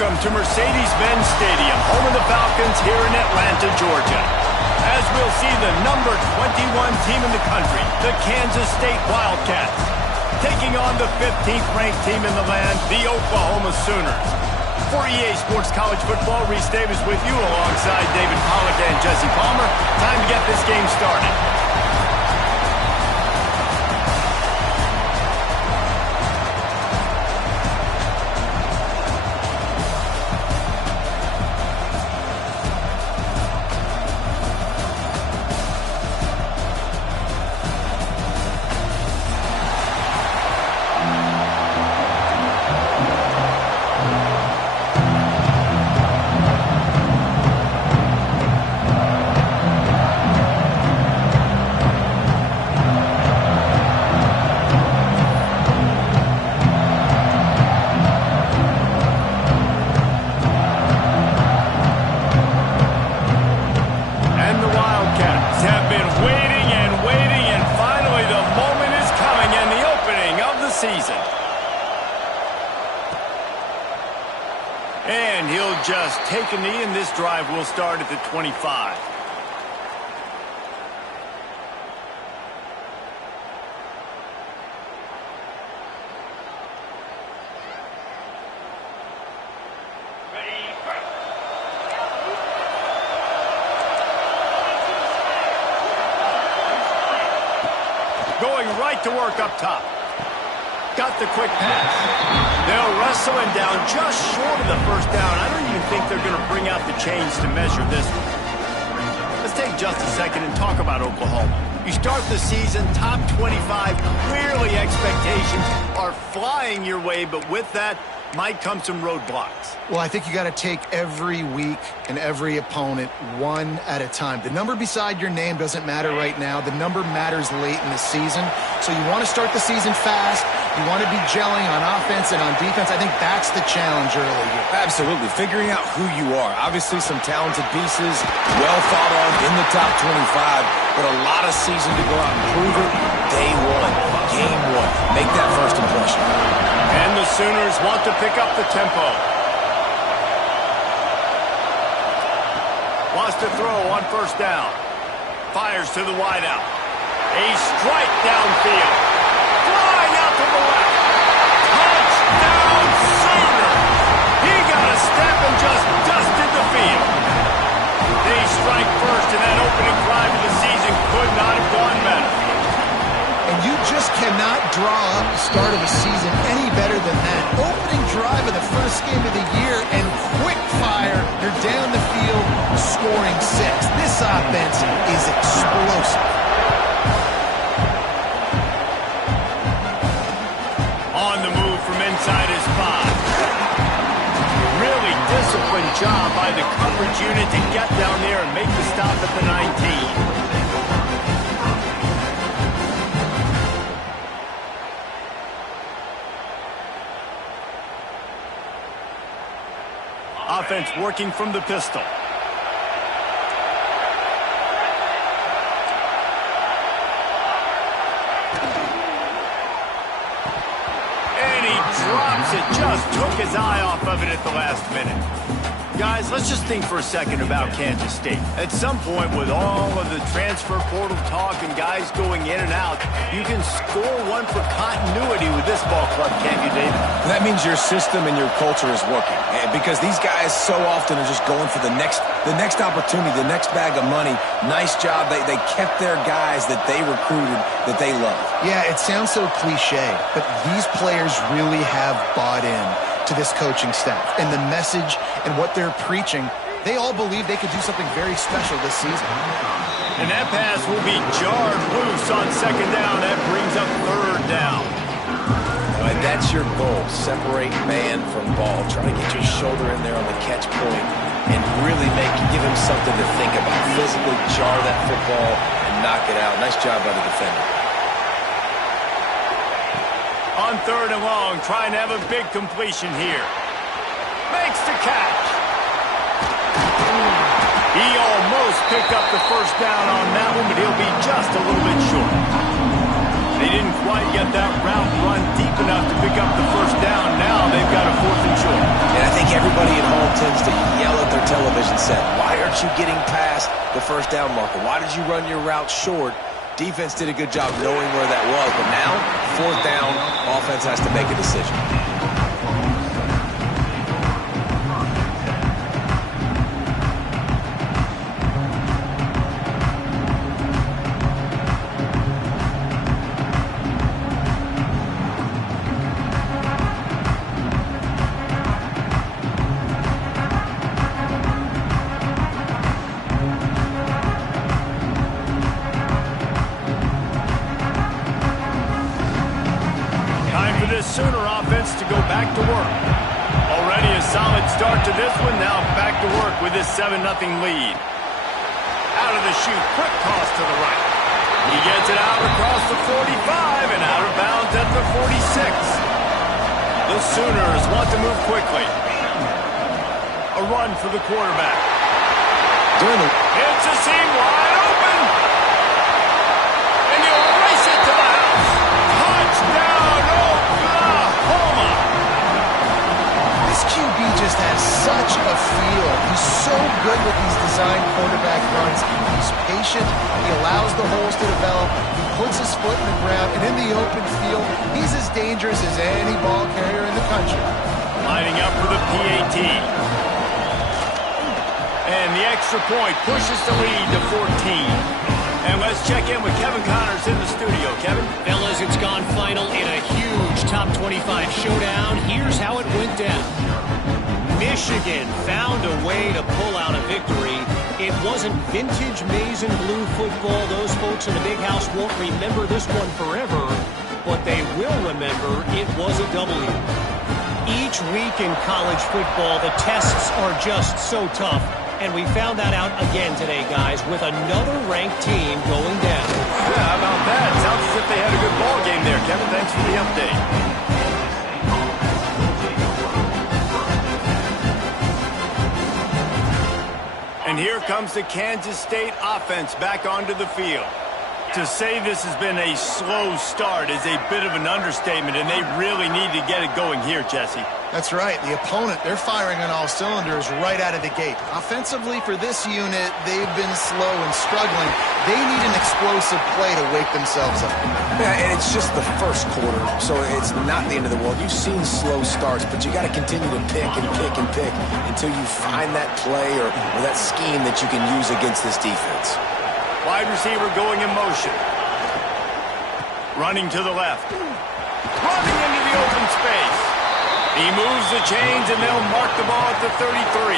Welcome to Mercedes-Benz Stadium, home of the Falcons here in Atlanta, Georgia. As we'll see the number 21 team in the country, the Kansas State Wildcats, taking on the 15th ranked team in the land, the Oklahoma Sooners. For EA Sports College Football, Reese Davis with you alongside David Pollack and Jesse Palmer. Time to get this game started. And he'll just take a knee, and this drive will start at the 25. Going right to work up top. Got the quick pass. They'll wrestle him down just short of the first down. I don't even think they're going to bring out the chains to measure this one. Let's take just a second and talk about Oklahoma. You start the season top 25. Clearly expectations are flying your way, but with that might come some roadblocks. Well, I think you got to take every week and every opponent one at a time. The number beside your name doesn't matter right now. The number matters late in the season. So you want to start the season fast. You want to be gelling on offense and on defense. I think that's the challenge early here. Absolutely. Figuring out who you are. Obviously some talented pieces, well thought of in the top 25, but a lot of season to go out and prove it. Day one, game one. Make that first impression. And the Sooners want to pick up the tempo. Wants to throw on first down. Fires to the wideout. A strike downfield. Flying out to the left. Touchdown Sooners! He got a step and just dusted the field. They strike first, and that opening drive of the season could not have gone better. And you just cannot draw up the start of a season any better than that. Opening drive of the first game of the year and quick fire. You're down the field scoring 6. This offense is explosive. On the move from inside his 5. Really disciplined job by the coverage unit to get down there and make the stop at the 19. Offense working from the pistol. And he drops it. Just took his eye off of it at the last minute. Guys, let's just think for a second about Kansas State. At some point, with all of the transfer portal talk and guys going in and out, you can score one for continuity with this ball club, can't you, David? That means your system and your culture is working. Because these guys so often are just going for the next opportunity, the next bag of money. Nice job. They kept their guys that they recruited, that they love. Yeah, it sounds so cliche, but these players really have bought in to this coaching staff and the message and what they're preaching. They all believe they could do something very special this season. And that pass will be jarred loose on second down. That brings up third down. And that's your goal. Separate man from ball. Try to get your shoulder in there on the catch point and really give him something to think about. Physically jar that football and knock it out. Nice job by the defender. On third and long, trying to have a big completion here. Makes the catch. He almost picked up the first down on that one, but he'll be just a little bit short. They didn't quite get that route run deep enough to pick up the first down. Now they've got a 4th and short. And I think everybody set? Why aren't you getting past the first down marker? Why did you run your route short? Defense did a good job knowing where that was, but now, fourth down, offense has to make a decision. Sooner offense to go back to work. Already a solid start to this one. Now back to work with this 7-0 lead. Out of the chute, quick toss to the right. He gets it out across the 45 and out of bounds at the 46. The Sooners want to move quickly. A run for the quarterback. It's a seam wide open. And he'll race it to the house. Touchdown! QB just has such a feel. He's so good with these design quarterback runs. He's patient. He allows the holes to develop. He puts his foot in the ground. And in the open field, he's as dangerous as any ball carrier in the country. Lining up for the PAT. And the extra point pushes the lead to 14. And let's check in with Kevin Connors in the studio. Kevin? Fellas, it's gone final in a huge top 25 showdown. Here's how it went down. Michigan found a way to pull out a victory. It wasn't vintage maize and blue football. Those folks in the big house won't remember this one forever, but they will remember it was a W. Each week in college football, the tests are just so tough. And we found that out again today, guys, with another ranked team going down. Yeah, how about that? Sounds as if they had a good ball game there, Kevin. Thanks for the update. And here comes the Kansas State offense back onto the field. To say this has been a slow start is a bit of an understatement, and they really need to get it going here, Jesse. That's right. The opponent, they're firing on all cylinders right out of the gate. Offensively, for this unit, they've been slow and struggling. They need an explosive play to wake themselves up. Yeah, and it's just the first quarter, so it's not the end of the world. You've seen slow starts, but you got to continue to pick and pick and pick until you find that play or that scheme that you can use against this defense. Wide receiver going in motion. Running to the left. Running into the open space. He moves the chains, and they'll mark the ball at the 33.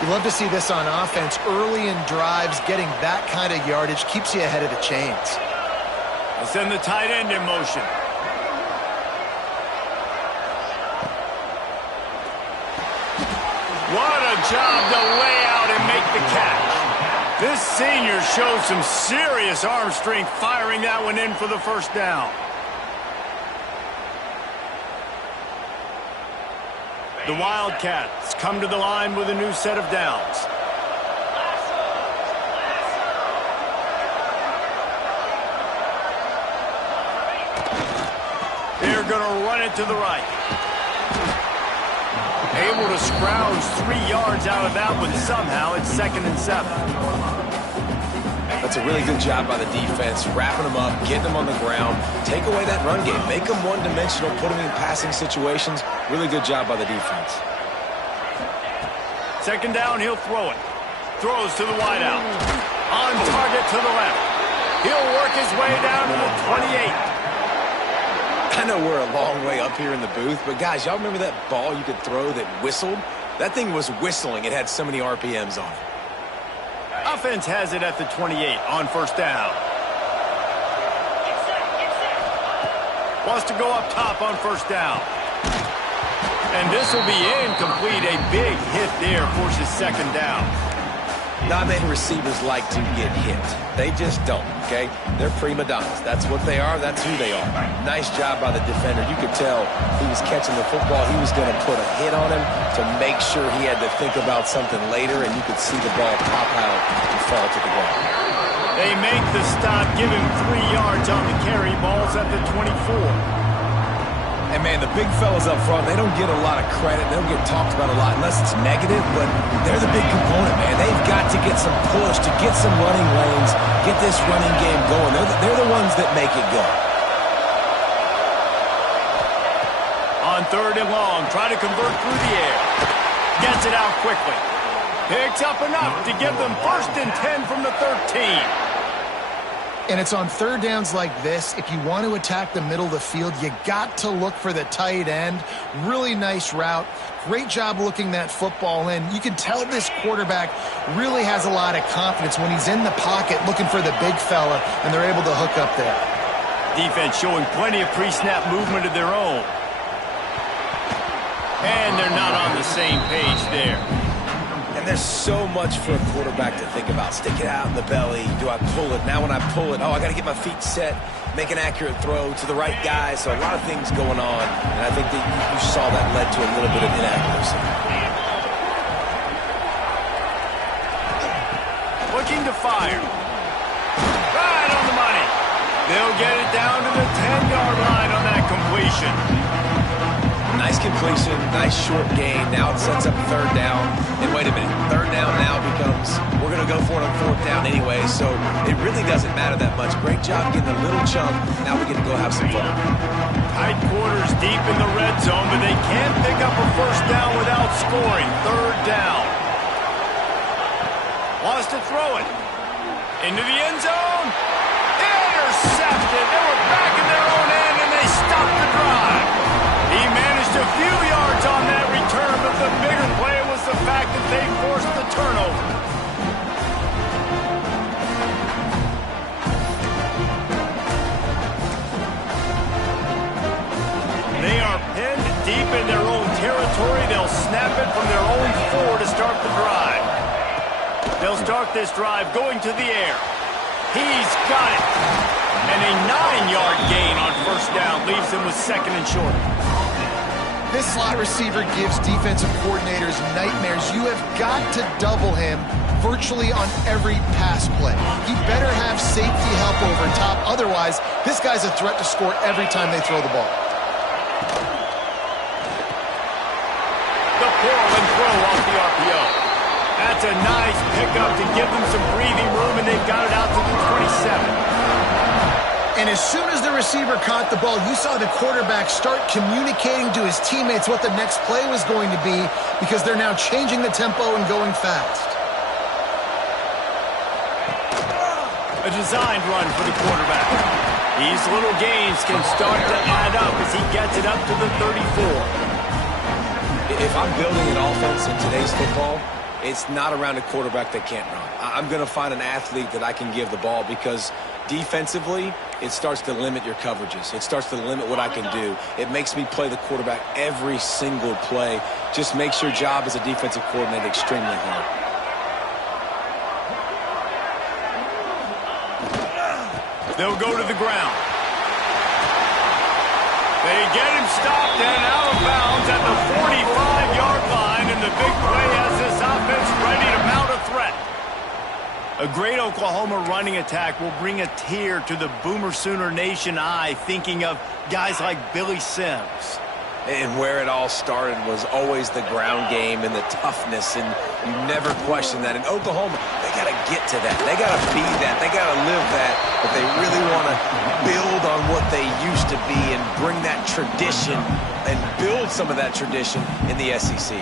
You love to see this on offense. Early in drives, getting that kind of yardage keeps you ahead of the chains. They'll send the tight end in motion. What a job to lay out and make the catch. This senior shows some serious arm strength firing that one in for the first down. The Wildcats come to the line with a new set of downs. They're going to run it to the right. Able to scrounge 3 yards out of that one somehow. It's 2nd and 7. That's a really good job by the defense, wrapping them up, getting them on the ground, take away that run game, make them one-dimensional, put them in passing situations. Really good job by the defense. 2nd down, he'll throw it. Throws to the wideout. On target to the left. He'll work his way down to the 28. I know we're a long way up here in the booth, but guys, y'all remember that ball you could throw that whistled? That thing was whistling. It had so many RPMs on it. Offense has it at the 28 on 1st down. Wants to go up top on 1st down. And this will be incomplete. A big hit there forces 2nd down. Not many receivers like to get hit. They just don't, okay? They're prima donnas. That's what they are. That's who they are. Nice job by the defender. You could tell he was catching the football. He was going to put a hit on him to make sure he had to think about something later, and you could see the ball pop out and fall to the ground. They make the stop, give him 3 yards on the carry. Ball's at the 24. And And, man, the big fellas up front, they don't get a lot of credit. They don't get talked about a lot unless it's negative, but they're the big component, man. They've got to get some push, to get some running lanes, get this running game going. They're the ones that make it go. On 3rd and long, try to convert through the air. Gets it out quickly. Picks up enough to give them 1st and 10 from the 13. And it's on 3rd downs like this. If you want to attack the middle of the field, you got to look for the tight end. Really nice route. Great job looking that football in. You can tell this quarterback really has a lot of confidence when he's in the pocket looking for the big fella, and they're able to hook up there. Defense showing plenty of pre-snap movement of their own. And they're not on the same page there. And there's so much for a quarterback to think about. Stick it out in the belly. Do I pull it? Now when I pull it, I got to get my feet set, make an accurate throw to the right guy. So a lot of things going on. And I think that you saw that led to a little bit of inaccuracy. Looking to fire. Right on the money. They'll get it down to the 10-yard line on that completion. Nice completion, nice short gain. Now it sets up 3rd down. And wait a minute, 3rd down now becomes, we're going to go for it on 4th down anyway, so it really doesn't matter that much. Great job getting a little chunk. Now we get to go have some fun. Tight quarters deep in the red zone, but they can't pick up a 1st down without scoring. 3rd down. Wants to throw it. Into the end zone. Intercepted. They were back in their own end, and they stopped the drive. He managed a few yards on that return, but the bigger play was the fact that they forced the turnover. They are pinned deep in their own territory. They'll snap it from their own 4 to start the drive. They'll start this drive going to the air. He's got it. And a 9-yard gain on 1st down leaves them with 2nd and short. This slot receiver gives defensive coordinators nightmares. You have got to double him virtually on every pass play. He better have safety help over top. Otherwise, this guy's a threat to score every time they throw the ball. The pull and throw off the RPO. That's a nice pickup to give them some breathing room, and they've got it out to the 27. And as soon as the receiver caught the ball, you saw the quarterback start communicating to his teammates what the next play was going to be, because they're now changing the tempo and going fast. A designed run for the quarterback. These little gains can start to add up as he gets it up to the 34. If I'm building an offense in today's football, it's not around a quarterback that can't run. I'm going to find an athlete that I can give the ball, because defensively, it starts to limit your coverages. It starts to limit what I can do. It makes me play the quarterback every single play. Just makes your job as a defensive coordinator extremely hard. They'll go to the ground. They get him stopped and out of bounds at the 45-yard line, and the big play has this offense ready to mount a threat. A great Oklahoma running attack will bring a tear to the Boomer Sooner Nation eye, thinking of guys like Billy Sims. And where it all started was always the ground game and the toughness, and you never question that. In Oklahoma, they got to get to that. They got to be that. They got to live that. But they really want to build on what they used to be and bring that tradition and build some of that tradition in the SEC.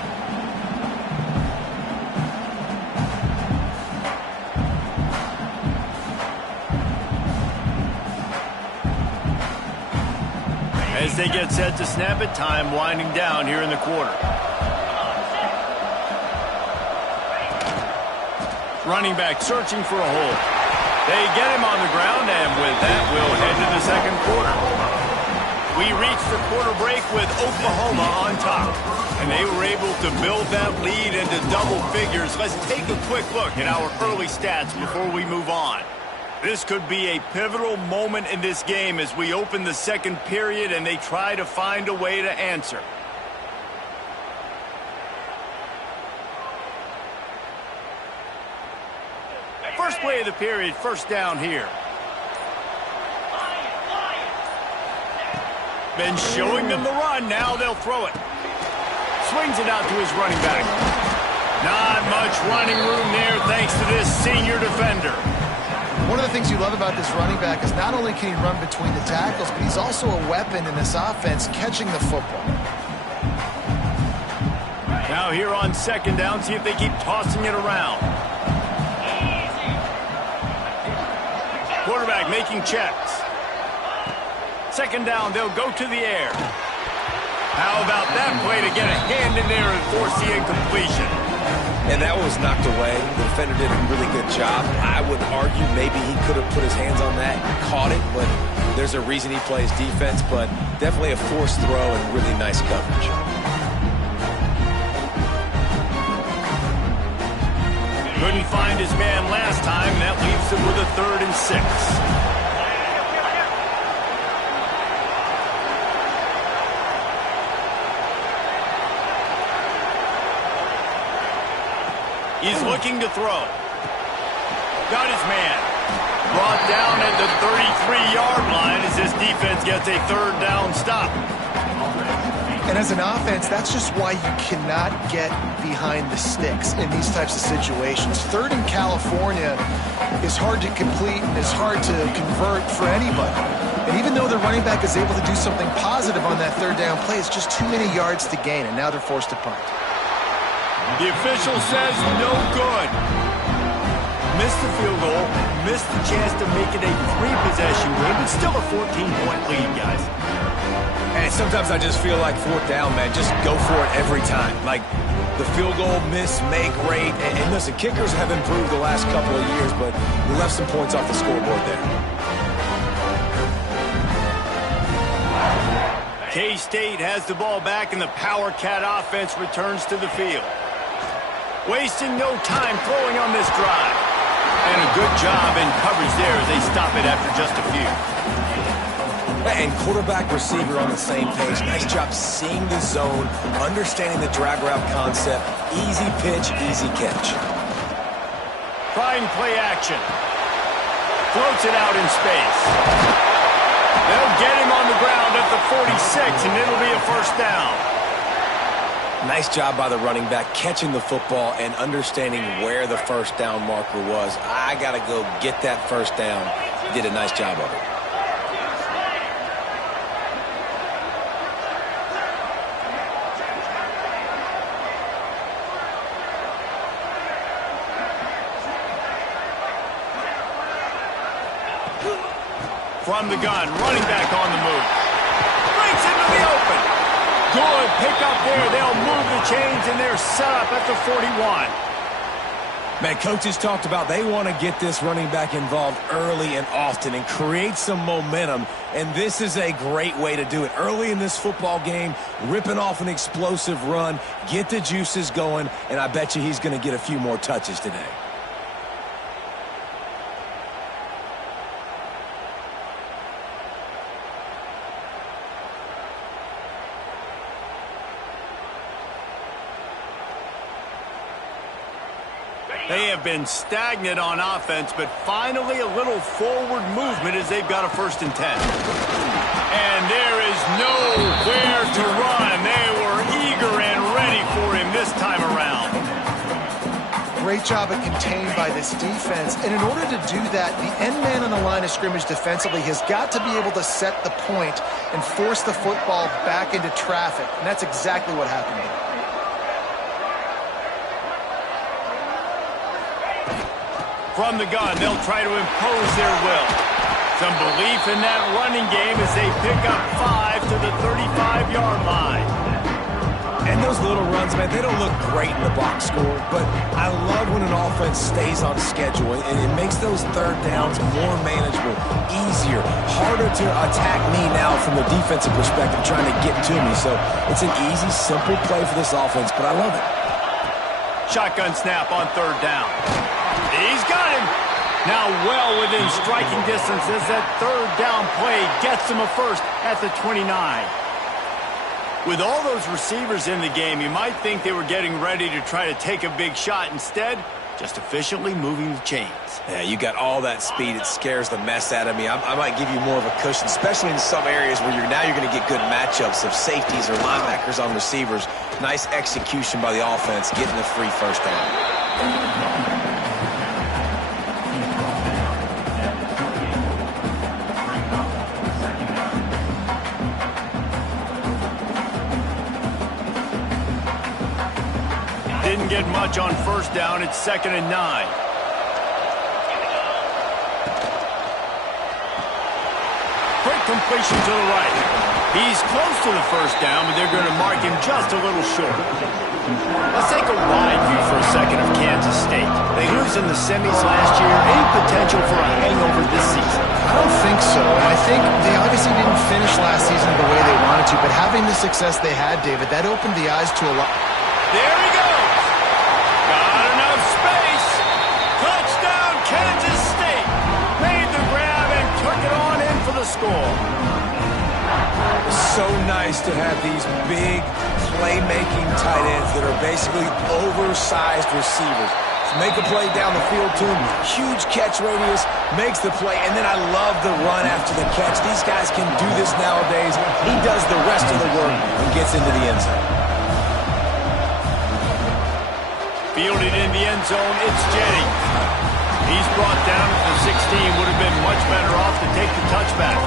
As they get set to snap it, time winding down here in the quarter. Running back searching for a hole. They get him on the ground, and with that, we'll head to the second quarter. We reached the quarter break with Oklahoma on top, and they were able to build that lead into double figures. Let's take a quick look at our early stats before we move on. This could be a pivotal moment in this game as we open the second period and they try to find a way to answer. First play of the period, 1st down here. Been showing them the run. Now they'll throw it. Swings it out to his running back. Not much running room there thanks to this senior defender. One of the things you love about this running back is not only can he run between the tackles, but he's also a weapon in this offense catching the football. Now here on second down, see if they keep tossing it around. Quarterback making checks. Second down, they'll go to the air. How about that play to get a hand in there and force the incompletion? And that was knocked away. The defender did a really good job. I would argue maybe he could have put his hands on that and caught it, but there's a reason he plays defense, but definitely a forced throw and really nice coverage. Couldn't find his man last time, and that leaves him with a 3rd and 6. He's looking to throw. Got his man. Brought down at the 33-yard line as this defense gets a 3rd down stop. And as an offense, that's just why you cannot get behind the sticks in these types of situations. 3rd in California is hard to complete and is hard to convert for anybody. And even though the running back is able to do something positive on that 3rd down play, it's just too many yards to gain, and now they're forced to punt. The official says no good. Missed the field goal, missed the chance to make it a 3-possession game, but still a 14-point lead, guys. And sometimes I just feel like 4th down, man, just go for it every time. Like the field goal miss, make rate, and listen, kickers have improved the last couple of years, but we left some points off the scoreboard there. K-State has the ball back, and the Power Cat offense returns to the field. Wasting no time throwing on this drive. And a good job in coverage there as they stop it after just a few. And quarterback receiver on the same page. Nice job seeing the zone, understanding the drag route concept. Easy pitch, easy catch. Trying play action. Floats it out in space. They'll get him on the ground at the 46, and it'll be a 1st down. Nice job by the running back, catching the football and understanding where the 1st down marker was. I got to go get that 1st down. He did a nice job of it. From the gun, running back on the move. Breaks into the open. Good pick up there. They'll move the chains, and they're set up at the 41. Man, coaches talked about they want to get this running back involved early and often and create some momentum, and this is a great way to do it. Early in this football game, ripping off an explosive run, get the juices going, and I bet you he's going to get a few more touches today. They have been stagnant on offense, but finally a little forward movement as they've got a 1st and 10. And there is nowhere to run. They were eager and ready for him this time around. Great job of contained by this defense. And in order to do that, the end man on the line of scrimmage defensively has got to be able to set the point and force the football back into traffic. And that's exactly what happened here. From the gun, they'll try to impose their will. Some belief in that running game as they pick up 5 to the 35-yard line. And those little runs, man, they don't look great in the box score, but I love when an offense stays on schedule, and it makes those 3rd downs more manageable, easier, harder to attack me now from the defensive perspective trying to get to me. So it's an easy, simple play for this offense, but I love it. Shotgun snap on 3rd down. He's got him. Now well within striking distance as that 3rd down play gets him a 1st at the 29. With all those receivers in the game, you might think they were getting ready to try to take a big shot. Instead, just efficiently moving the chains. Yeah, you got all that speed. It scares the mess out of me. I might give you more of a cushion, especially in some areas where you're going to get good matchups of safeties or linebackers on receivers. Nice execution by the offense, getting the free first down. Didn't get much on first down. It's 2nd and 9. Quick completion to the right. He's close to the first down, but they're going to mark him just a little short. Let's take a wide view for a second of Kansas State. They lose in the semis last year. Any potential for a hangover this season? I don't think so. And I think they obviously didn't finish last season the way they wanted to, but having the success they had, David, that opened the eyes to a lot. There he goes. Got enough space. Touchdown, Kansas State. Made the grab and took it on in for the score. It's so nice to have these big playmaking tight ends that are basically oversized receivers. Make a play down the field to him. Huge catch radius, makes the play, and then I love the run after the catch. These guys can do this nowadays. He does the rest of the work and gets into the end zone. Fielded in the end zone, it's Jennings. He's brought down to the 16. Would have been much better off to take the touchback.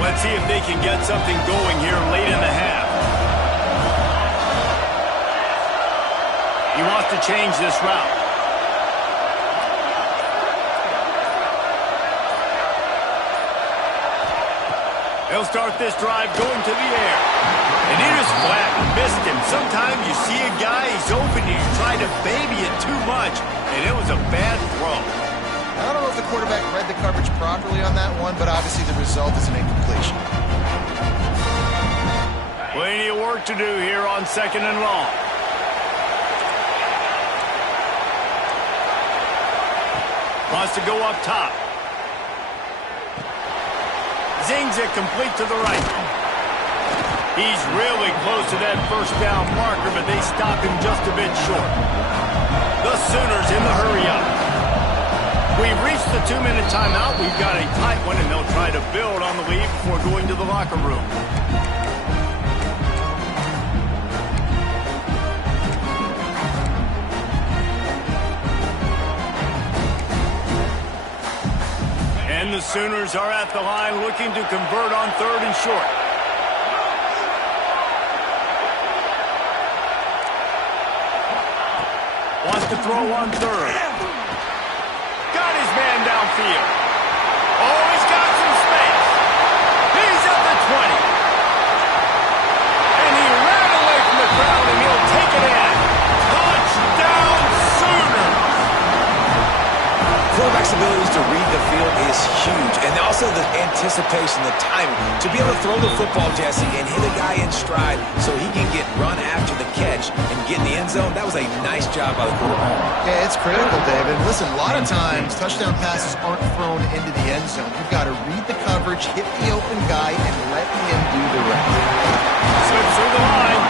Let's see if they can get something going here late in the half. He wants to change this route. They'll start this drive going to the air. And he just flat missed him. Sometimes you see a guy, he's open, and you try to baby it too much, and it was a bad throw. I don't know if the quarterback read the coverage properly on that one, but obviously the result is an incompletion. Plenty of work to do here on 2nd and long. Wants to go up top. Zings it complete to the right. He's really close to that first down marker, but they stop him just a bit short. The Sooners in the hurry-up. We've reached the 2-minute timeout. We've got a tight one, and they'll try to build on the lead before going to the locker room. And the Sooners are at the line looking to convert on 3rd and short. Wants to throw on 3rd. Got his man downfield. Oh, he's got some space. He's at the 20. And he ran away from the crowd, and he'll take it in. Touchdown, Sooners! Quarterback's abilities to read the field is huge, and also the anticipation, the timing. To be able to throw the football, Jesse, and hit a guy in stride so he can get run after the catch and get in the end zone, that was a nice job by the quarterback. Yeah, it's critical, David. Listen, a lot of times touchdown passes aren't thrown into the end zone. You've got to read the coverage, hit the open guy, and let him do the rest. Slips through the line.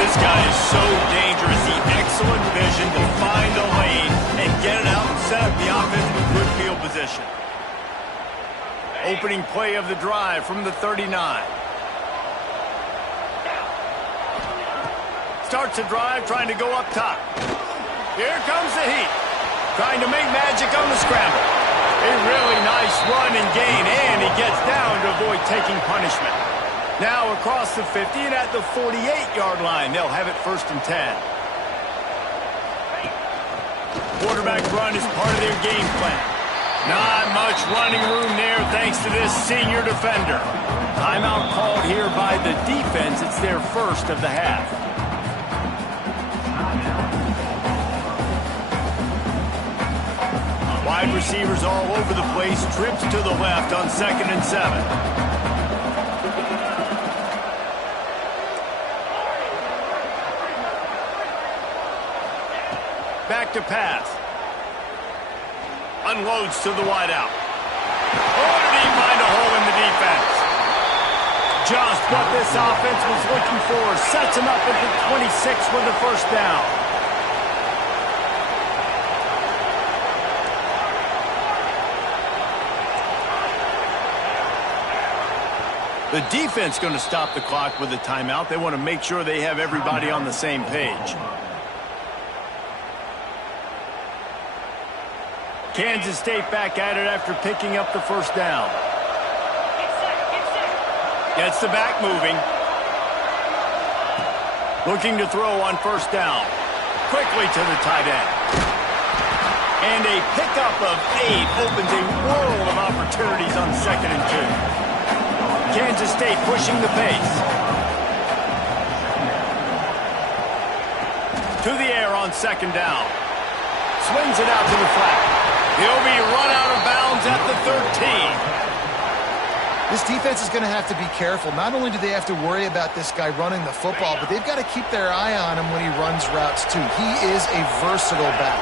This guy is so dangerous. He excellent vision to find the lane and get it out and set up the offense with good field position. Opening play of the drive from the 39. Starts the drive, trying to go up top. Here comes the heat. Trying to make magic on the scramble. A really nice run and gain, and he gets down to avoid taking punishment. Now across the 50 and at the 48-yard line, they'll have it 1st and 10. Quarterback run is part of their game plan. Not much running room there thanks to this senior defender. Timeout called here by the defense. It's their first of the half. Wide receivers all over the place. Trips to the left on 2nd and 7. Back to pass. Unloads to the wideout. Oh, did he find a hole in the defense? Just what this offense was looking for. Sets him up at the 26 with the first down. The defense going to stop the clock with a timeout. They want to make sure they have everybody on the same page. Kansas State back at it after picking up the first down. Gets the back moving. Looking to throw on first down. Quickly to the tight end. And a pickup of 8 opens a world of opportunities on 2nd and 2. Kansas State pushing the pace. To the air on 2nd down. Swings it out to the flat. He'll be run out of bounds at the 13. This defense is going to have to be careful. Not only do they have to worry about this guy running the football, but they've got to keep their eye on him when he runs routes too. He is a versatile back.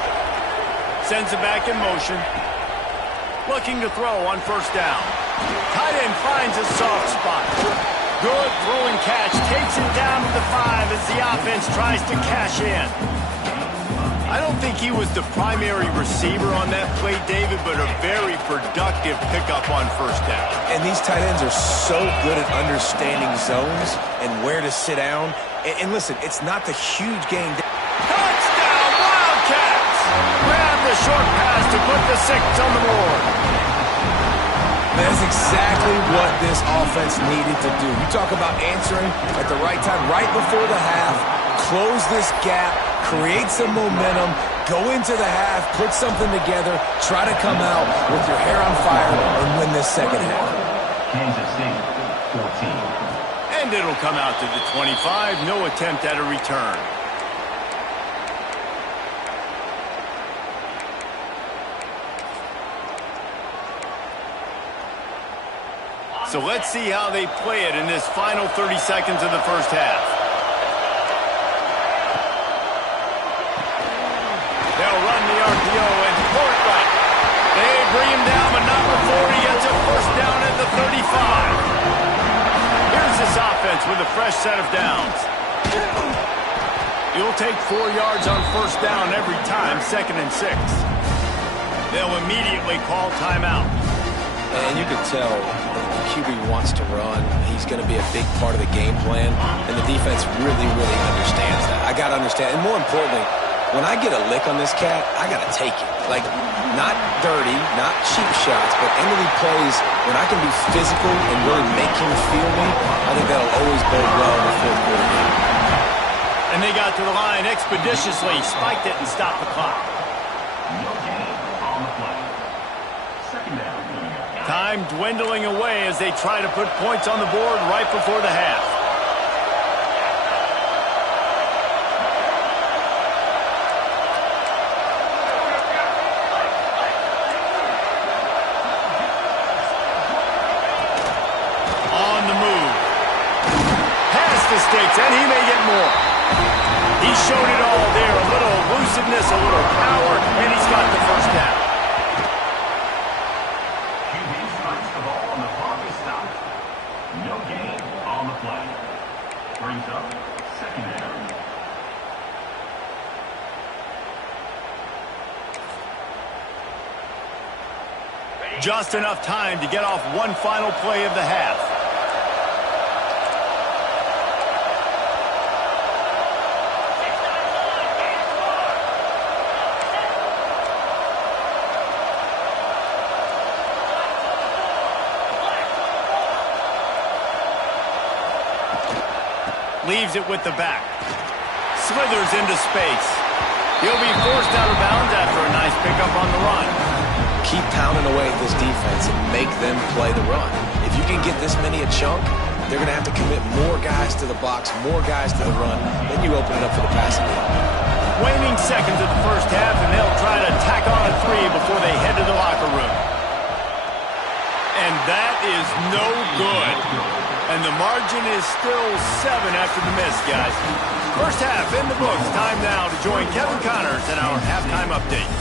Sends it back in motion. Looking to throw on first down. Tight end finds a soft spot. Good throwing catch. Takes it down to the 5 as the offense tries to cash in. I don't think he was the primary receiver on that play, David, but a very productive pickup on first down. And these tight ends are so good at understanding zones and where to sit down. And listen, it's not the huge gain. Touchdown, Wildcats! Grab the short pass to put the 6 on the board. That's exactly what this offense needed to do. You talk about answering at the right time, right before the half, close this gap, create some momentum, go into the half, put something together, try to come out with your hair on fire and win this second half. Kansas State, 14. And it'll come out to the 25. No attempt at a return. So let's see how they play it in this final 30 seconds of the first half. They'll run the RPO and pull it right. They bring him down, but not before he gets a first down at the 35. Here's this offense with a fresh set of downs. You'll take 4 yards on first down every time, 2nd and 6. They'll immediately call timeout. And you can tell QB wants to run. He's going to be a big part of the game plan, and the defense really, really understands that. I got to understand, and more importantly, when I get a lick on this cat, I got to take it. Like, not dirty, not cheap shots, but end of the plays, when I can be physical and really make him feel me, I think that'll always bode well in the 4th quarter game. And they got to the line expeditiously, spiked it, and stopped the clock. No gain on the play. Second down. Time dwindling away as they try to put points on the board right before the half. On the move. Past the sticks, and he may get more. He showed it all there. A little elusiveness, a little power, and he's got the first down. No gain on the play. Brings up second down. Just enough time to get off one final play of the half. Leaves it with the back. Slithers into space. He'll be forced out of bounds after a nice pickup on the run. Keep pounding away at this defense and make them play the run. If you can get this many a chunk, they're going to have to commit more guys to the box, more guys to the run. Then you open it up for the passing game. Waning seconds of the first half, and they'll try to tack on a 3 before they head to the locker room. And that is no good. And the margin is still 7 after the miss, guys. First half in the books. Time now to join Kevin Connors in our halftime update.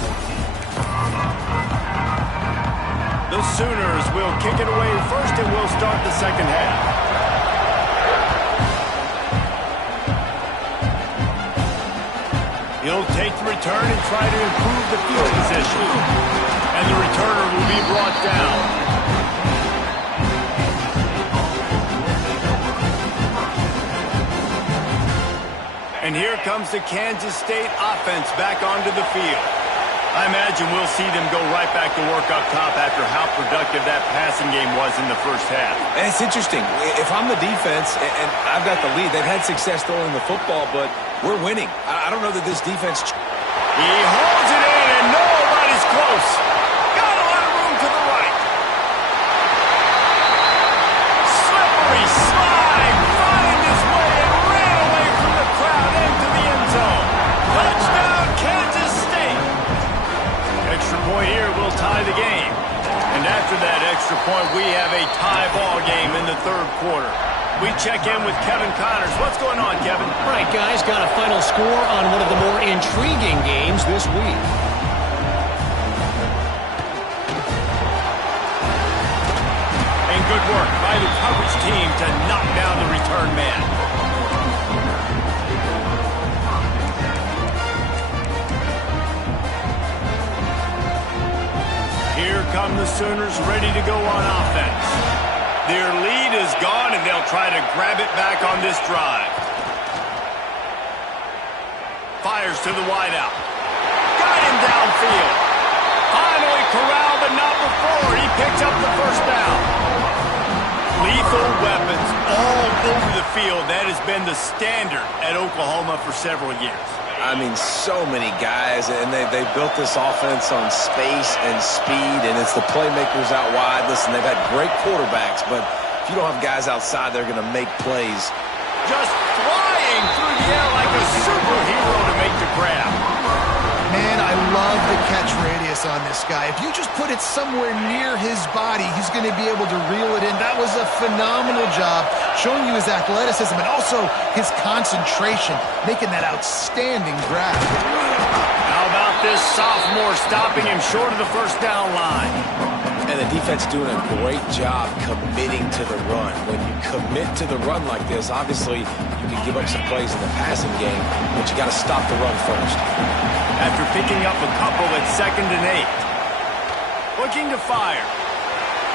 The Sooners will kick it away first, and we'll start the second half. He'll take the return and try to improve the field position. And the returner will be brought down. And here comes the Kansas State offense back onto the field. I imagine we'll see them go right back to work up top after how productive that passing game was in the first half. And it's interesting. If I'm the defense and I've got the lead, they've had success throwing the football, but we're winning. I don't know that this defense... He holds it in, and nobody's close. Got a lot of room to the right. Slippery slide, find his way, and ran away from the crowd into the end zone. Touchdown, Kansas State. Extra point here will tie the game. And after that extra point, we have a tie ball game in the third quarter. We check in with Kevin Connors. What's going on, Kevin? All right, guys, got a final score on one of the more intriguing games this week. And good work by the coverage team to knock down the return man. Here come the Sooners ready to go on offense. Their lead is gone, and they'll try to grab it back on this drive. Fires to the wideout. Got him downfield. Finally corralled, but not before. He picks up the first down. Lethal weapons all over the field. That has been the standard at Oklahoma for several years. I mean, so many guys, and they built this offense on space and speed, and it's the playmakers out wide. Listen, they've had great quarterbacks, but if you don't have guys outside, they're going to make plays. Just flying through the air like a superhero to make the grab. Man, I love the catch radius on this guy. If you just put it somewhere near his body, he's going to be able to reel it in. That was a phenomenal job, showing you his athleticism and also his concentration, making that outstanding grab. How about this sophomore stopping him short of the first down line? And the defense doing a great job committing to the run. When you commit to the run like this, obviously you can give up some plays in the passing game, but you got to stop the run first. After picking up a couple at 2nd and 8. Looking to fire.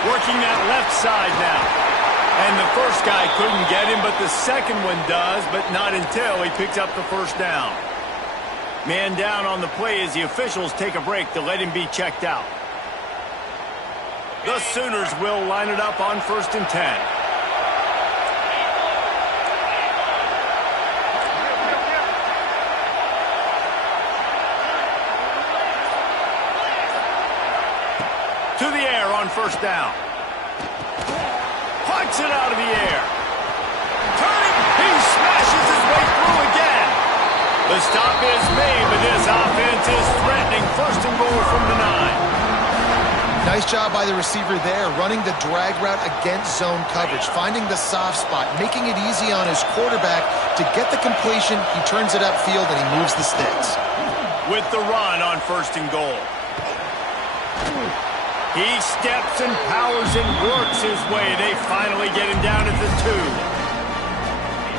Working that left side now. And the first guy couldn't get him, but the second one does, but not until he picks up the first down. Man down on the play as the officials take a break to let him be checked out. The Sooners will line it up on 1st and 10. To the air on first down. Punts it out of the air. Turning, he smashes his way through again. The stop is made, but this offense is threatening 1st and goal from the 9. Nice job by the receiver there, running the drag route against zone coverage, finding the soft spot, making it easy on his quarterback to get the completion. He turns it upfield and he moves the sticks. With the run on 1st and goal. He steps and powers and works his way. They finally get him down at the 2.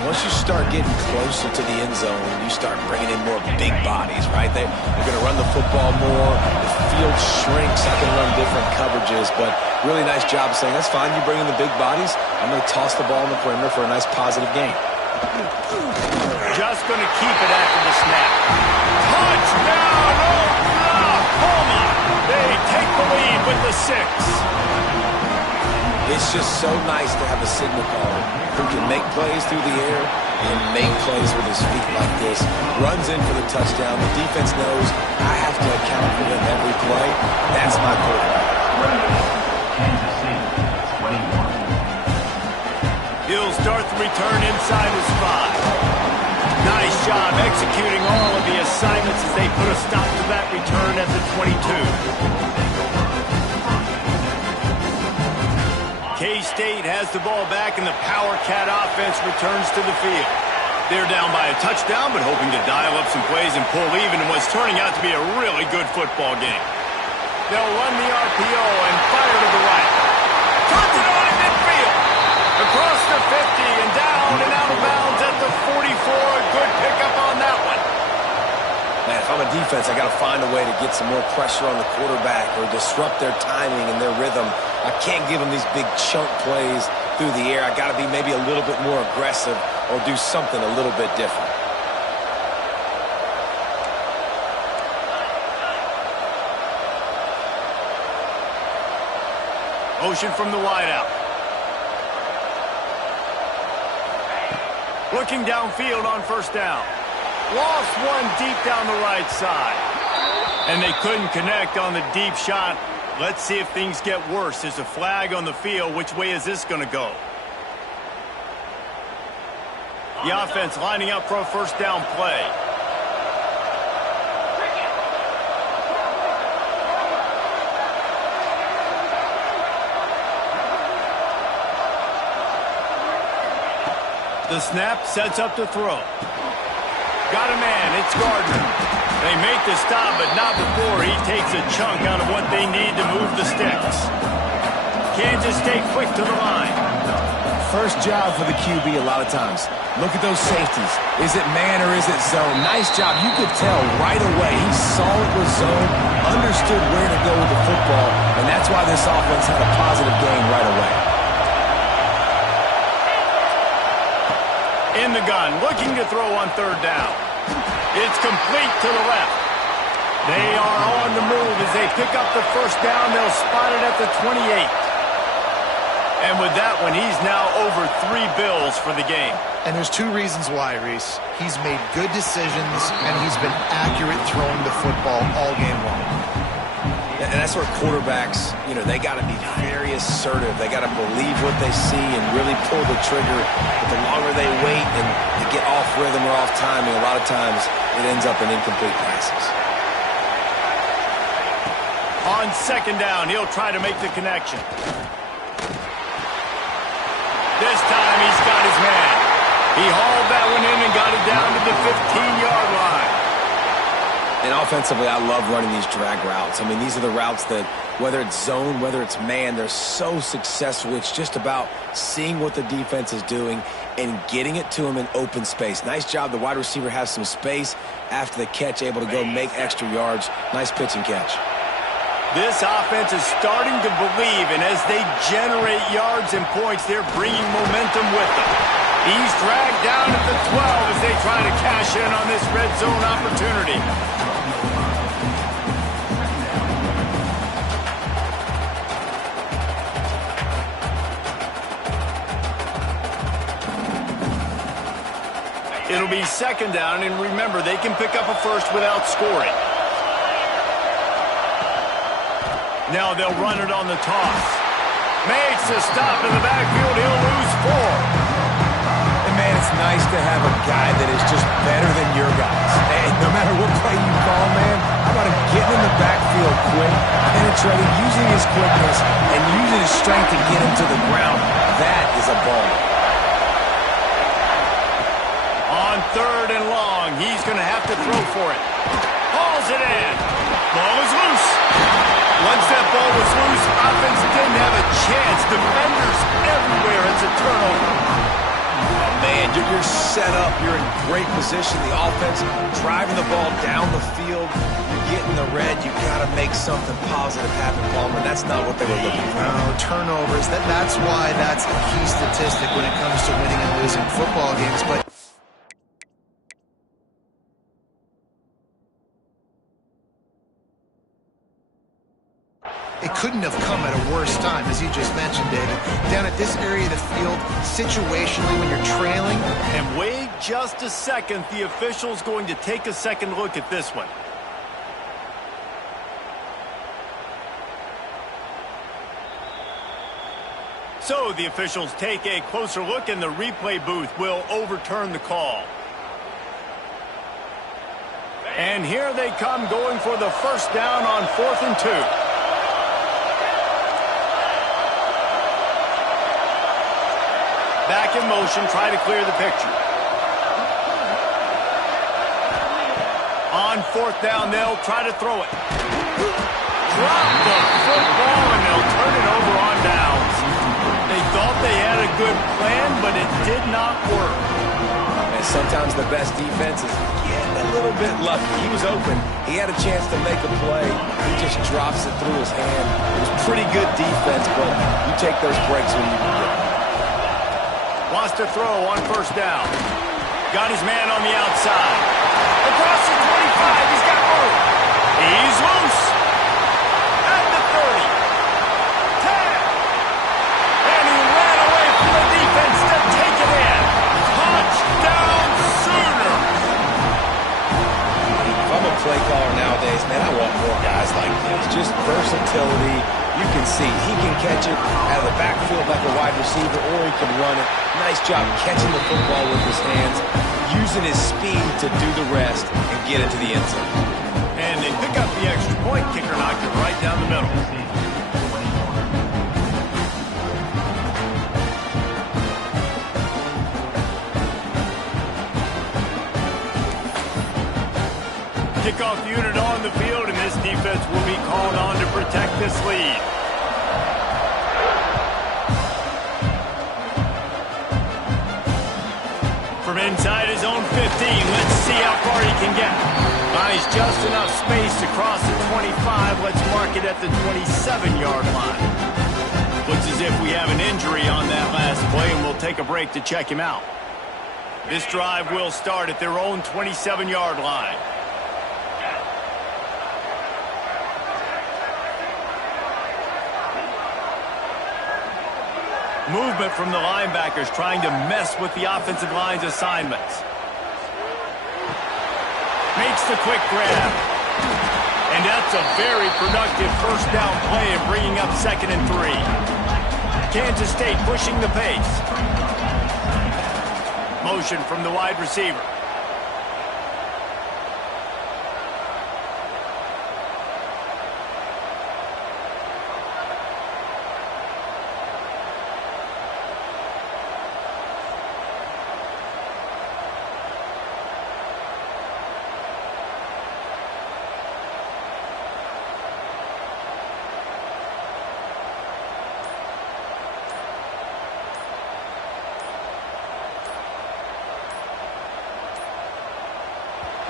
Once you start getting closer to the end zone, you start bringing in more big bodies, right? They're going to run the football more. The field shrinks. I can run different coverages, but really nice job saying, that's fine, you bring in the big bodies. I'm going to toss the ball in the perimeter for a nice positive gain. Just going to keep it after the snap. Touchdown, Oklahoma! They take the lead with the 6. It's just so nice to have a signal caller who can make plays through the air and make plays with his feet like this. Runs in for the touchdown. The defense knows I have to account for them every play. That's my quarterback. Kansas City, 21. He'll start the return inside his 5. Nice job executing all of the assignments as they put a stop to that return at the 22. K-State has the ball back, and the Power Cat offense returns to the field. They're down by a touchdown, but hoping to dial up some plays and pull even in what's turning out to be a really good football game. They'll run the RPO and fire to the right. Turns it on in midfield. Across the 50 and down and out of bounds at the 44. A good pickup on that one. I'm a defense, I got to find a way to get some more pressure on the quarterback or disrupt their timing and their rhythm. I can't give them these big chunk plays through the air. I got to be maybe a little bit more aggressive or do something a little bit different. Motion from the wideout. Looking downfield on first down. Lost one deep down the right side. And they couldn't connect on the deep shot. Let's see if things get worse. There's a flag on the field. Which way is this going to go? The offense lining up for a first down play. The snap sets up to throw. Got a man, it's Gardner. They make the stop, but not before he takes a chunk out of what they need to move the sticks. Kansas stay quick to the line. First job for the QB a lot of times. Look at those safeties. Is it man or is it zone? Nice job. You could tell right away. He saw it was zone, understood where to go with the football, and that's why this offense had a positive gain right away. In the gun, looking to throw on third down. It's complete to the left. They are on the move as they pick up the first down. They'll spot it at the 28. And with that one, he's now over 3 bills for the game. And there's 2 reasons why, Reese. He's made good decisions, and he's been accurate throwing the football all game long. And that's where quarterbacks, they got to be very assertive. They got to believe what they see and really pull the trigger. But the longer they wait and they get off rhythm or off timing, a lot of times it ends up in incomplete passes. On second down, he'll try to make the connection. This time he's got his man. He hauled that one in and got it down to the 15-yard line. And offensively, I love running these drag routes. I mean, these are the routes that, whether it's zone, whether it's man, they're so successful. It's just about seeing what the defense is doing and getting it to them in open space. Nice job. The wide receiver has some space after the catch, able to go make extra yards. Nice pitch and catch. This offense is starting to believe, and as they generate yards and points, they're bringing momentum with them. He's dragged down at the 12 as they try to cash in on this red zone opportunity. It'll be second down, and remember, they can pick up a first without scoring. Now they'll run it on the toss. Makes a stop in the backfield. He'll lose 4. And, man, it's nice to have a guy that is just better than your guys. And no matter what play you call, man, how about him getting in the backfield quick, penetrating, using his quickness, and using his strength to get him to the ground. That is a ball. On third and long, he's going to have to throw for it. Hauls it in. Ball is loose. Once that ball was loose, offense didn't have a chance. Defenders everywhere. It's a turnover. Oh, man, you're set up. You're in great position. The offense driving the ball down the field. You're getting the red. You got to make something positive happen, Palmer. That's not what they were looking for. No, turnovers. That's why that's a key statistic when it comes to winning and losing football games. But it couldn't have come at a worse time, as you just mentioned, David. Down at this area of the field, situationally, when you're trailing. And wait just a second. The official's going to take a second look at this one. So the officials take a closer look, and the replay booth will overturn the call. And here they come, going for the first down on 4th and 2. Back in motion, try to clear the picture. On 4th down, they'll try to throw it. Drop the football, and they'll turn it over on downs. They thought they had a good plan, but it did not work. Sometimes the best defense is getting a little bit lucky. He was open. He had a chance to make a play. He just drops it through his hand. It was pretty good defense, but you take those breaks when you can get them. Wants to throw on first down. Got his man on the outside. Across the 25. He's got room. He's loose. At the 30. 10. And he ran away from the defense to take it in. Touchdown Sooner. If I'm a play caller nowadays, man, I want more guys like this. Just versatility. You can see he can catch it out of the backfield like a wide receiver, or he can run it. Nice job catching the football with his hands, using his speed to do the rest and get into the end zone. And they pick up the extra point. Kicker knocked it right down the middle. Kickoff unit on the field, and this defense will be called on to protect this lead. From inside his own 15, let's see how far he can get. Finds just enough space to cross the 25. Let's mark it at the 27-yard line. Looks as if we have an injury on that last play, and we'll take a break to check him out. This drive will start at their own 27-yard line. Movement from the linebackers trying to mess with the offensive line's assignments. Makes the quick grab. And that's a very productive first down play and bringing up 2nd and 3. Kansas State pushing the pace. Motion from the wide receiver.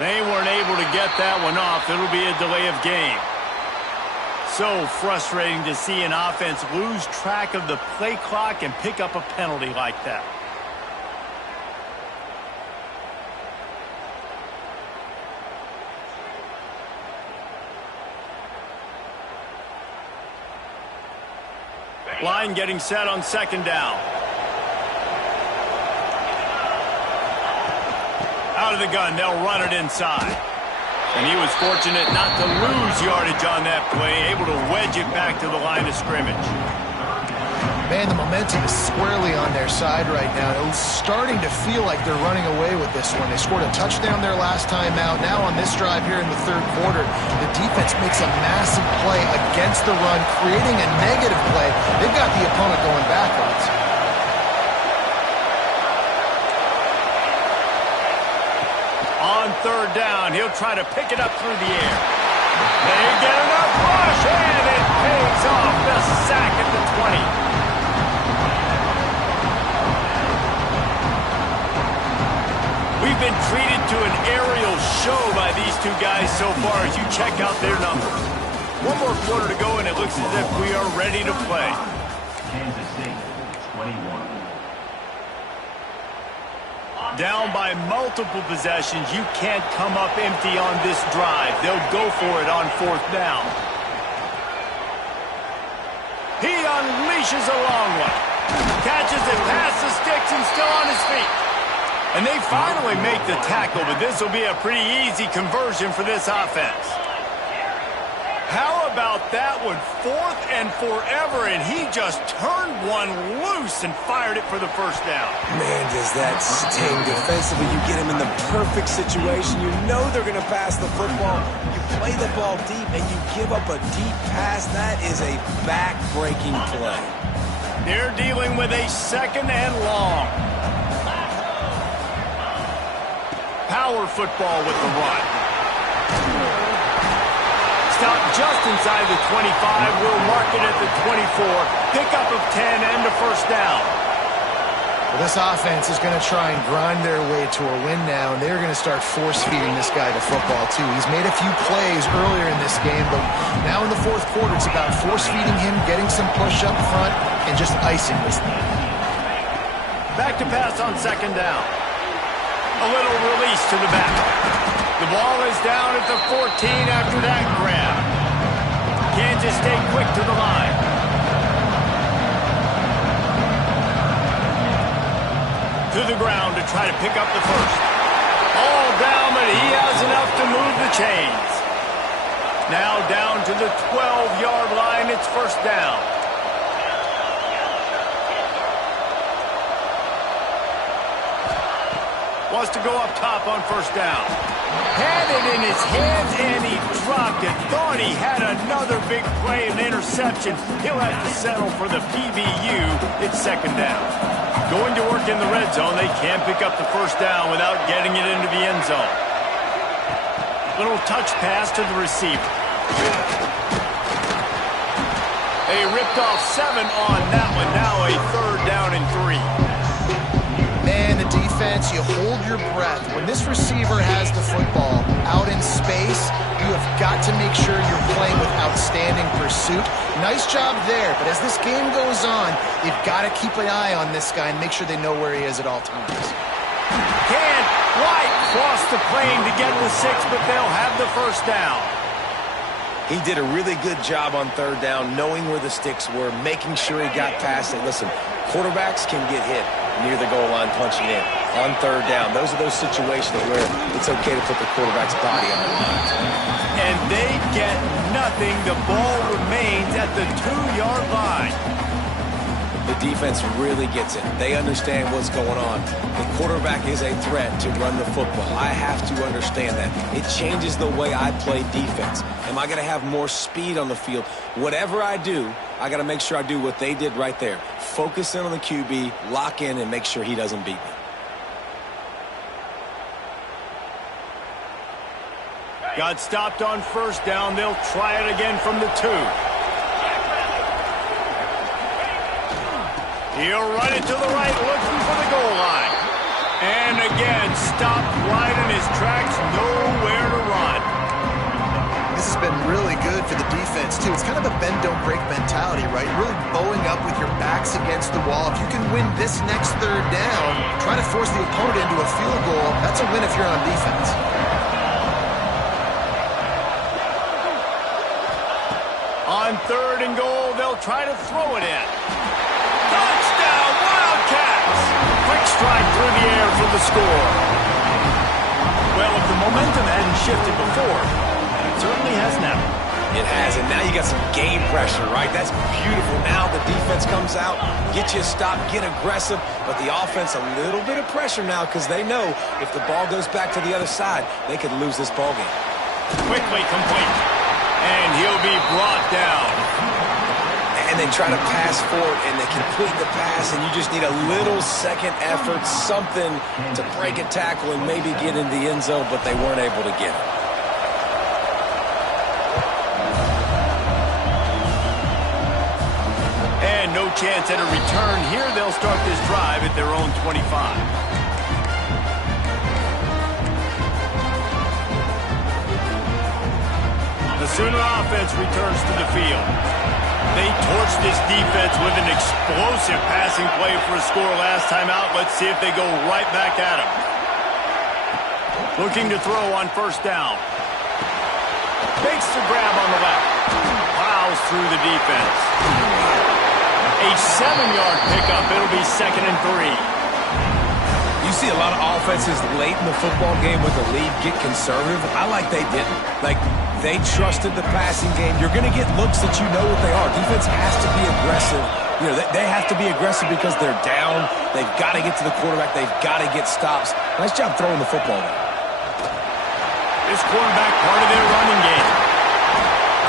They weren't able to get that one off. It'll be a delay of game. So frustrating to see an offense lose track of the play clock and pick up a penalty like that. Line getting set on 2nd down. Out of the gun, they'll run it inside. And he was fortunate not to lose yardage on that play, able to wedge it back to the line of scrimmage. Man, the momentum is squarely on their side right now. It's starting to feel like they're running away with this one. They scored a touchdown their last time out. Now on this drive here in the 3rd quarter, the defense makes a massive play against the run, creating a negative play. They've got the opponent going backwards. On 3rd down, he'll try to pick it up through the air. They get enough rush, and it pays off. The sack at the 20. We've been treated to an aerial show by these two guys so far as you check out their numbers. One more quarter to go, and it looks as if we are ready to play. Kansas State, 21. Down by multiple possessions, you can't come up empty on this drive. They'll go for it on 4th down. He unleashes a long one. Catches it past the sticks and still on his feet. And they finally make the tackle, but this will be a pretty easy conversion for this offense. How about that one? 4th and forever, and he just turned one loose and fired it for the first down. Man, does that sting defensively. You get him in the perfect situation. You know they're going to pass the football. You play the ball deep, and you give up a deep pass. That is a back-breaking play. They're dealing with a 2nd and long. Power football with the run. Stop just inside the 25. We'll mark it at the 24. Pickup of 10 and a first down. Well, this offense is going to try and grind their way to a win now, and they're going to start force-feeding this guy the football, too. He's made a few plays earlier in this game, but now in the fourth quarter, it's about force-feeding him, getting some push up front, and just icing this thing. Back to pass on second down. A little release to the back. The ball is down at the 14 after that grab. Kansas stay quick to the line. To the ground to try to pick up the first. All down, but he has enough to move the chains. Now down to the 12-yard line. It's first down. Wants to go up top on first down. Had it in his hands, and he dropped it. Thought he had another big play, an interception. He'll have to settle for the PBU. It's second down. Going to work in the red zone. They can't pick up the first down without getting it into the end zone. Little touch pass to the receiver. They ripped off 7 on that one. Now a third down and 3. Man, the defense, you hold your breath. When this receiver has the football out in space, you have got to make sure you're playing with outstanding pursuit. Nice job there, but as this game goes on, you've got to keep an eye on this guy and make sure they know where he is at all times. Can't quite cross the plane to get the 6, but they'll have the first down. He did a really good job on third down, knowing where the sticks were, making sure he got past it. Listen, quarterbacks can get hit near the goal line punching in. On third down, those are those situations where it's okay to put the quarterback's body on the line. And they get nothing. The ball remains at the 2-yard line. The defense really gets it. They understand what's going on. The quarterback is a threat to run the football. I have to understand that. It changes the way I play defense. Am I going to have more speed on the field? Whatever I do, I got to make sure I do what they did right there. Focus in on the QB, lock in, and make sure he doesn't beat me. Got stopped on first down. They'll try it again from the 2. He'll run it to the right, looking for the goal line. And again, stopped right in his tracks, nowhere to run. This has been really good for the defense, too. It's kind of a bend-don't-break mentality, right? Really bowing up with your backs against the wall. If you can win this next third down, try to force the opponent into a field goal. That's a win if you're on defense. On third and goal, they'll try to throw it in. Touchdown, Wildcats! Quick strike through the air for the score. Well, if the momentum hadn't shifted before, it certainly has now. It has, and now you got some game pressure, right? That's beautiful. Now the defense comes out, get you a stop, get aggressive, but the offense a little bit of pressure now because they know if the ball goes back to the other side, they could lose this ball game. Quickly complete, and he'll be brought down. And they try to pass forward, and they complete the pass, and you just need a little second effort, something to break a tackle and maybe get into the end zone, but they weren't able to get it. And no chance at a return here. They'll start this drive at their own 25. The Sooner offense returns to the field. They torched this defense with an explosive passing play for a score last time out. Let's see if they go right back at him. Looking to throw on first down. Makes the grab on the left. Plows through the defense. A 7-yard pickup. It'll be 2nd and 3. You see a lot of offenses late in the football game with the lead get conservative. I like they didn't. Like, they trusted the passing game. You're going to get looks that you know what they are. Defense has to be aggressive. You know, they have to be aggressive because they're down. They've got to get to the quarterback. They've got to get stops. Nice job throwing the football there. This quarterback part of their running game.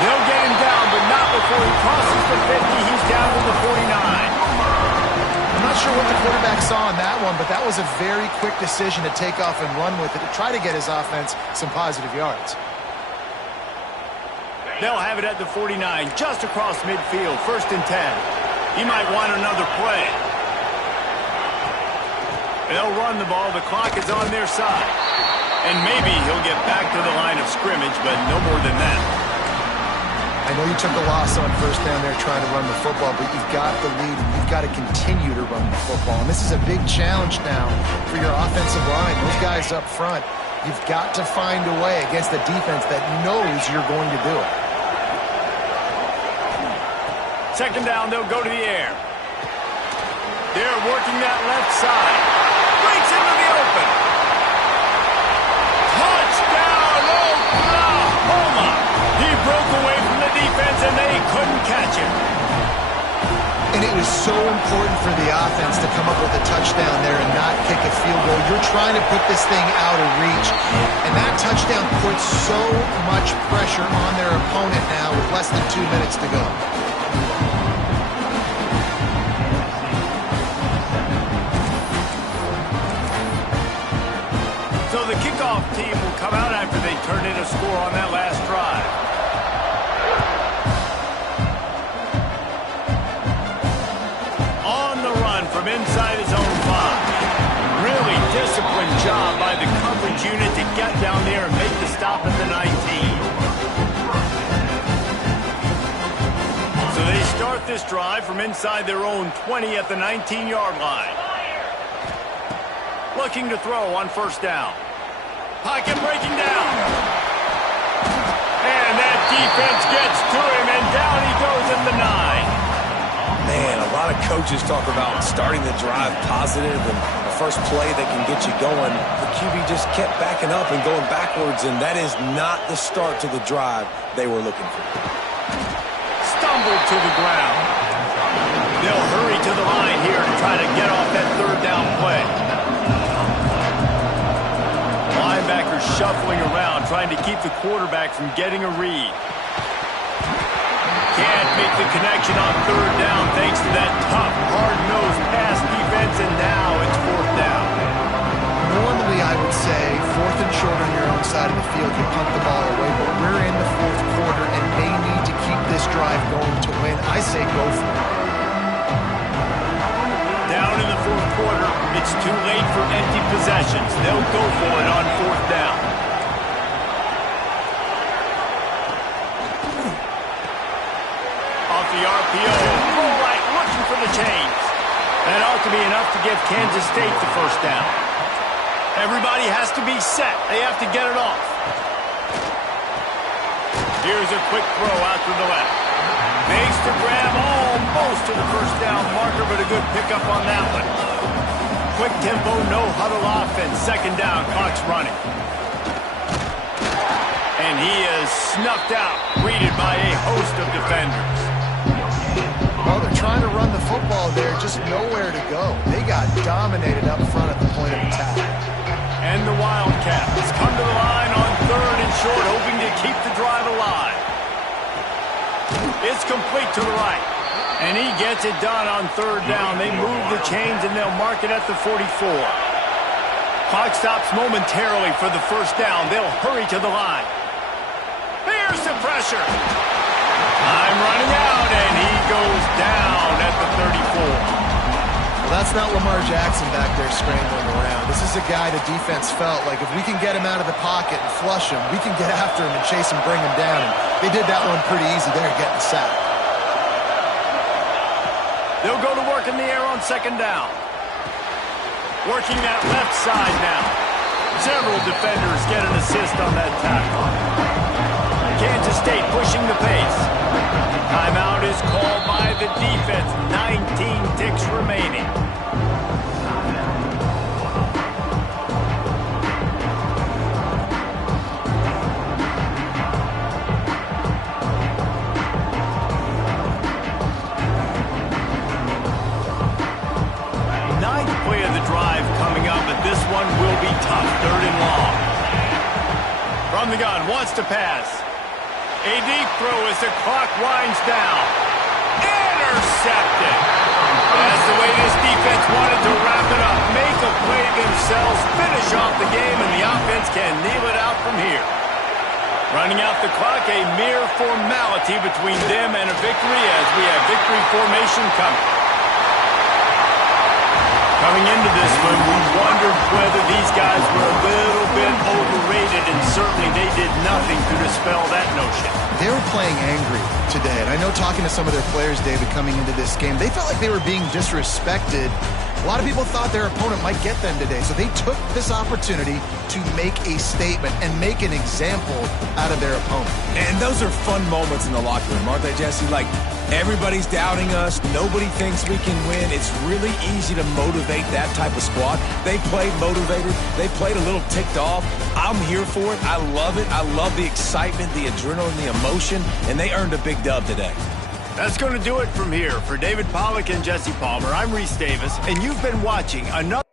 They'll get him down, but not before he crosses the 50. He's down to the 49. I'm not sure what the quarterback saw on that one, but that was a very quick decision to take off and run with it to try to get his offense some positive yards. They'll have it at the 49, just across midfield, 1st and 10. He might want another play. They'll run the ball. The clock is on their side. And maybe he'll get back to the line of scrimmage, but no more than that. I know you took a loss on first down there trying to run the football, but you've got the lead and you've got to continue to run the football. And this is a big challenge now for your offensive line. Those guys up front, you've got to find a way against a defense that knows you're going to do it. Second down, they'll go to the air. They're working that left side. Breaks into the open. Touchdown, Oklahoma! He broke away from the defense, and they couldn't catch him. And it was so important for the offense to come up with a touchdown there and not kick a field goal. You're trying to put this thing out of reach, and that touchdown puts so much pressure on their opponent now with less than 2 minutes to go. So the kickoff team will come out after they turn in a score on that last drive. On the run from inside his own 5. Really disciplined job by the coverage unit to get down there and make the stop at the 19. So they start this drive from inside their own 20 at the 19-yard line. Looking to throw on first down. Pocket breaking down. And that defense gets to him, and down he goes at the 9. Man, a lot of coaches talk about starting the drive positive and the first play that can get you going. The QB just kept backing up and going backwards, and that is not the start to the drive they were looking for. Stumbled to the ground. They'll hurry to the line here to try to get off that third down play. Linebackers shuffling around, trying to keep the quarterback from getting a read. Can't make the connection on third down thanks to that tough, hard-nosed pass defense, and now it's fourth down. Normally, I would say, fourth and short on your own side of the field, you punt the ball away, but we're in the fourth quarter, and they need to keep this drive going to win. I say go for it. Down in the fourth quarter, it's too late for empty possessions. They'll go for it on fourth down. Off the RPO, full right, looking for the chains. That ought to be enough to give Kansas State the first down. Everybody has to be set. They have to get it off. Here's a quick throw out to the left. Makes the grab almost to the first down marker, but a good pickup on that one. Quick tempo, no huddle offense. Second down, clock's running. And he is snuffed out, greeted by a host of defenders. Well, they're trying to run the football there, just nowhere to go. They got dominated up front at the point of attack. And the Wildcats come to the line on third and short, hoping to keep the drive alive. It's complete to the right. And he gets it done on third down. They move the chains, and they'll mark it at the 44. Clock stops momentarily for the first down. They'll hurry to the line. Here's the pressure. Time running out, and he goes down at the 34. Well, that's not Lamar Jackson back there scrambling around. This is a guy the defense felt like if we can get him out of the pocket and flush him, we can get after him and chase him, bring him down. And they did that one pretty easy there, getting the sack. They'll go to work in the air on second down. Working that left side now. Several defenders get an assist on that tackle. Kansas State pushing the pace. Timeout is called by the defense. 19 ticks remaining. Ninth play of the drive coming up, but this one will be tough. Third and long. From the gun, wants to pass. A deep throw as the clock winds down. Intercepted. That's the way this defense wanted to wrap it up. Make a play themselves, finish off the game, and the offense can kneel it out from here. Running out the clock, a mere formality between them and a victory as we have victory formation coming. Coming into this when we wondered whether these guys were a little bit overrated, and certainly they did nothing to dispel that notion. They were playing angry today, and I know talking to some of their players, David, coming into this game, they felt like they were being disrespected. A lot of people thought their opponent might get them today, so they took this opportunity to make a statement and make an example out of their opponent. And those are fun moments in the locker room, aren't they, Jesse? Like, everybody's doubting us. Nobody thinks we can win. It's really easy to motivate that type of squad. They played motivated. They played a little ticked off. I'm here for it. I love it. I love the excitement, the adrenaline, the emotion, and they earned a big dub today. That's going to do it from here. For David Pollack and Jesse Palmer, I'm Ritf Davis, and you've been watching another